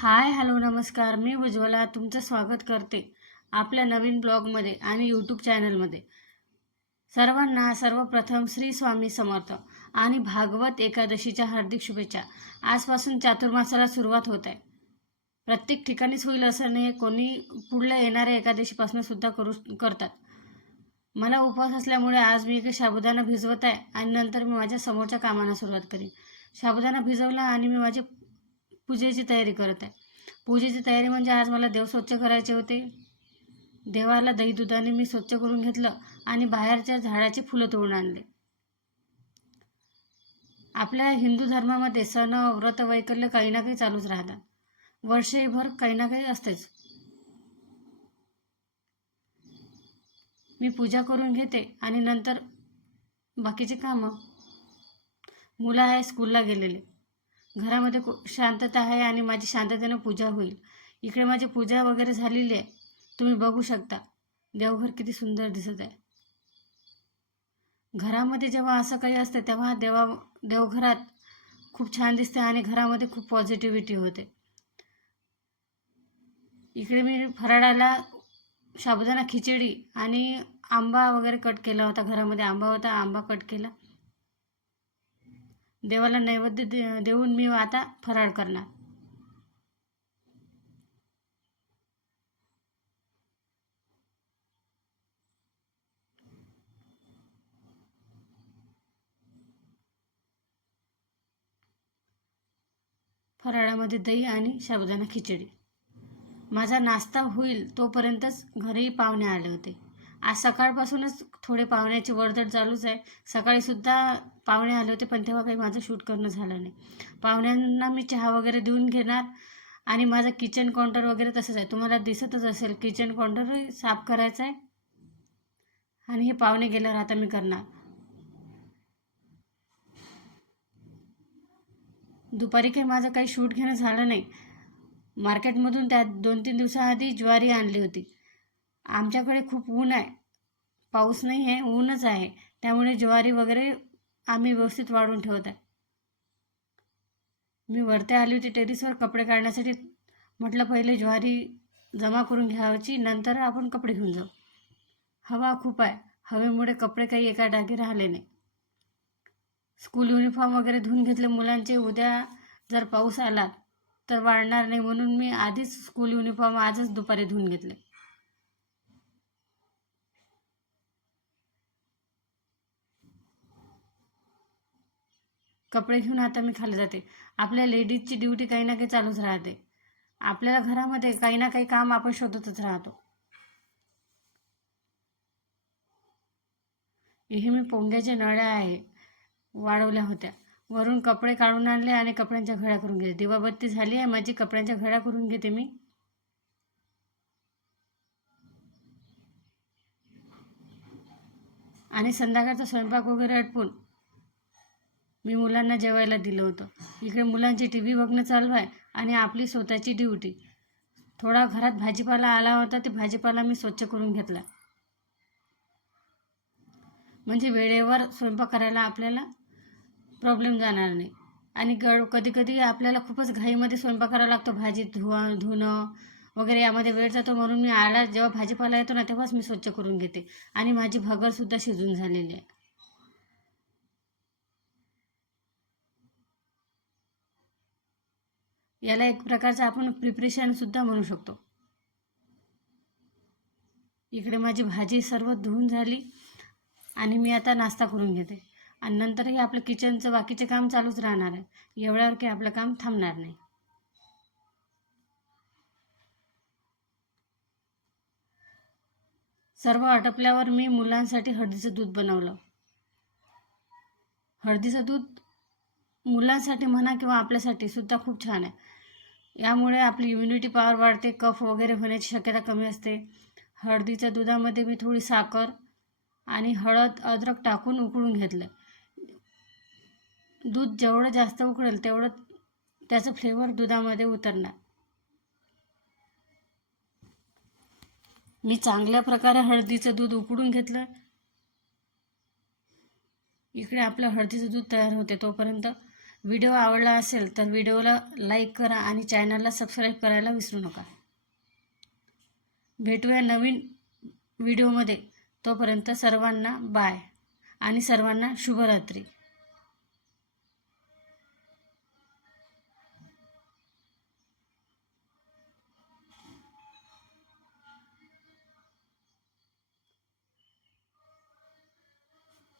Hi hello नमस्कार. मी उज्ज्वला तुमचं स्वागत करते आपल्या नवीन ब्लॉगमध्ये आणि यूट्यूब चॅनलमध्ये. सर्वांना सर्वप्रथम श्री स्वामी समर्थ आणि भागवत एकादशीच्या हार्दिक शुभेच्छा. आजपासून चातुर्मासाला सुरुवात होत आहे. प्रत्येक ठिकाणीच होईल असं नाही, कोणी पुढल्या येणाऱ्या एकादशीपासून सुद्धा करतात. मला उपवास असल्यामुळे आज मी एक साबुदाणा भिजवत आहे आणि नंतर मी माझ्या समोरच्या कामांना सुरुवात करीन. साबुदाणा भिजवला आणि मी माझी पूजेची तयारी करत आहे. पूजेची तयारी म्हणजे आज मला देव स्वच्छ करायचे होते. देवाला दही दुधाने मी स्वच्छ करून घेतलं आणि बाहेरच्या झाडाची फुलं तोडून आणले. आपल्या हिंदू धर्मामध्ये सण व्रत वैकल्य काही ना काही चालूच राहतात. वर्षभर काही ना काही असतेच. मी पूजा करून घेते आणि नंतर बाकीचे कामं. मुलं आहे स्कूलला गेलेले. घरामध्ये शांतता आहे आणि माझी शांततेने पूजा होईल. इकडे माझी पूजा वगैरे झालेली आहे, तुम्ही बघू शकता. देवघर किती सुंदर दिसत आहे. घरामध्ये जेव्हा असं काही असतं तेव्हा देवघरात खूप छान दिसते आणि घरामध्ये खूप पॉझिटिव्हिटी होते. इकडे मी फराळाला साबुदाणा खिचडी आणि आंबा वगैरे कट केला होता. घरामध्ये आंबा होता, आंबा कट केला. देवाला नैवेद्य देऊन मी आता फराळ करणार. फराळामध्ये दही आणि साबुदाणा खिचडी. माझा नाश्ता होईल तोपर्यंतच घरी पाहुणे आले होते. आज सकाळपासूनच थोडे पाहुण्याची वर्दळ चालूच आहे. सकाळी सुद्धा पाहुणे आले होते, पण तेव्हा काही माझं शूट करणं झालं नाही. पाहुण्यांना मी चहा वगैरे देऊन घेणार आणि माझं किचन काउंटर वगैरे तसंच आहे. तुम्हाला दिसतच असेल, किचन काउंटर साफ करायचं आहे आणि हे पाहुणे गेल्यावर आता मी करणार. दुपारी काही माझं काही शूट घेणं झालं नाही. मार्केटमधून त्या 2-3 दिवसाआधी ज्वारी आणली होती. आमच्याकडे खूप ऊन आहे, पाऊस नाही आहे, ऊनच आहे. त्यामुळे ज्वारी वगैरे आम्ही व्यवस्थित वाढून ठेवत आहे. मी वरती आली होती टेरिसवर कपडे काढण्यासाठी. म्हटलं पहिले ज्वारी जमा करून घ्यायची, नंतर आपण कपडे घेऊन जाऊ. हवा खूप आहे, हवेमुळे कपडे काही एका डागी राहिले नाही. स्कूल युनिफॉर्म वगैरे धुवून घेतले मुलांचे. उद्या जर पाऊस आला तर वाढणार नाही, म्हणून मी आधीच स्कूल युनिफॉर्म आजच दुपारी धुवून घेतले. कपडे घेऊन आता मी खाली जाते. आपल्या लेडीजची ड्युटी काही ना काही चालूच राहते. आपल्याला घरामध्ये काही ना काही काम आपण शोधतच राहतो. हे मी पोंग्याच्या नळ्या आहे वाढवल्या होत्या. वरून कपडे काढून आणले आणि कपड्यांच्या घड्या करून घेते. दिवाबत्ती झाली आहे माझी, कपड्यांच्या घड्या करून घेते मी. आणि संध्याकाळचा स्वयंपाक वगैरे आटपून मी मुलांना जेवायला दिलं होतं. इकडे मुलांची TV बघणं चालू आहे आणि आपली स्वतःची ड्युटी. थोडा घरात भाजीपाला आला होता, ते भाजीपाला मी स्वच्छ करून घेतला. म्हणजे वेळेवर स्वयंपाक करायला आपल्याला प्रॉब्लेम जाणार नाही. आणि कधी कधी आपल्याला खूपच घाईमध्ये स्वयंपाक करावा लागतो. भाजी धुणं वगैरे यामध्ये वेळ जातो, म्हणून मी आला जेव्हा भाजीपाला येतो ना तेव्हाच मी स्वच्छ करून घेते. आणि माझी भगरसुद्धा शिजून झालेली आहे. याला एक प्रकारचं आपण प्रिपरेशन सुद्धा म्हणू शकतो. इकडे माझी भाजी सर्व धुवून झाली आणि मी आता नाश्ता करून घेते. आणि नंतरही आपलं किचनचं बाकीचे काम चालूच राहणार आहे. एवढ्यावर की आपलं काम थांबणार नाही. सर्व आटपल्यावर मी मुलांसाठी हळदीचं दूध बनवलं. हळदीचं दूध मुलांसाठी म्हणा किंवा आपल्यासाठी सुद्धा खूप छान आहे. यामुळे आपली इम्युनिटी पॉवर वाढते, कफ वगैरे होण्याची शक्यता कमी असते. हळदीच्या दुधामध्ये मी थोडी साखर आणि हळद अद्रक टाकून उकळून घेतलं. दूध जेवढं जास्त उकळेल तेवढं त्याचं फ्लेवर दुधामध्ये उतरणार. मी चांगल्या प्रकारे हळदीचं दूध उकळून घेतलं. इकडे आपलं हळदीचं दूध तयार होते तोपर्यंत व्हिडिओ आवडला असेल तर व्हिडिओला लाईक करा आणि चॅनलला सबस्क्राईब करायला विसरू नका. भेटूया नवीन व्हिडिओमध्ये. तोपर्यंत सर्वांना बाय आणि सर्वांना शुभरात्री.